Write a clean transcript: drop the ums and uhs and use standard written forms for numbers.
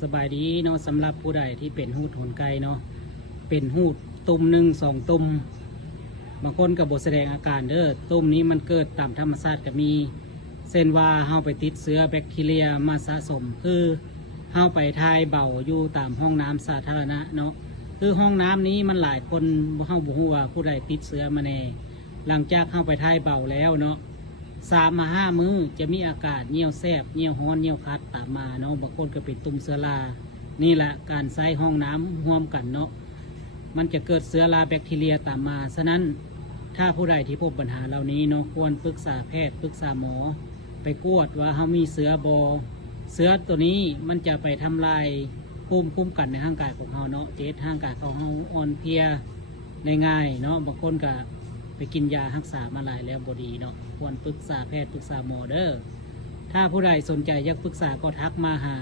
สบายดีเนาะสำหรับผู้ใดที่เป็นหูดหนไก่เนาะเป็นหูดตุ่มหนึ่งสองตุ่มบางคนกับบแสดงอาการเด้อตุ่มนี้มันเกิดตามธรรมชาติก็มีเส้นว่าเฮาไปติดเชื้อแบคทีเรียมาสะสมคือเฮาไปทายเบาอยู่ตามห้องน้ำสาธารณะเนาะคือห้องน้ำนี้มันหลายคนเฮาบ่ฮู้ว่าผู้ใดติดเชื้อมาแน่หลังจากเฮาไปทายเบาแล้วเนาะ3 มา 5 มื้อจะมีอากาศเหี่ยวแสบเหี่ยวฮ้อนเหี่ยวคัดตามมาเนาะบางคนก็เป็นตุ่มเชื้อรานี่แหละการใช้ห้องน้ำร่วมกันเนาะมันจะเกิดเชื้อราแบคทีเรียตามมาฉะนั้นถ้าผู้ใดที่พบปัญหาเหล่านี้เนาะควรปรึกษาแพทย์ปรึกษาหมอไปกวดว่าเขามีเชื้อบอเชื้อตัวนี้มันจะไปทำลายภูมิคุ้มกันในร่างกายของเราเนาะเจ็ดร่างกายของเราอ่อนเพลียในง่ายเนาะบางคนก็ไปกินยารักษามาหลายแล้วบดีเนาะควรปรึกษาแพทย์ปรึกษาหมอเด้อถ้าผู้ใดสนใจอยากปรึกษาก็ทักมาหา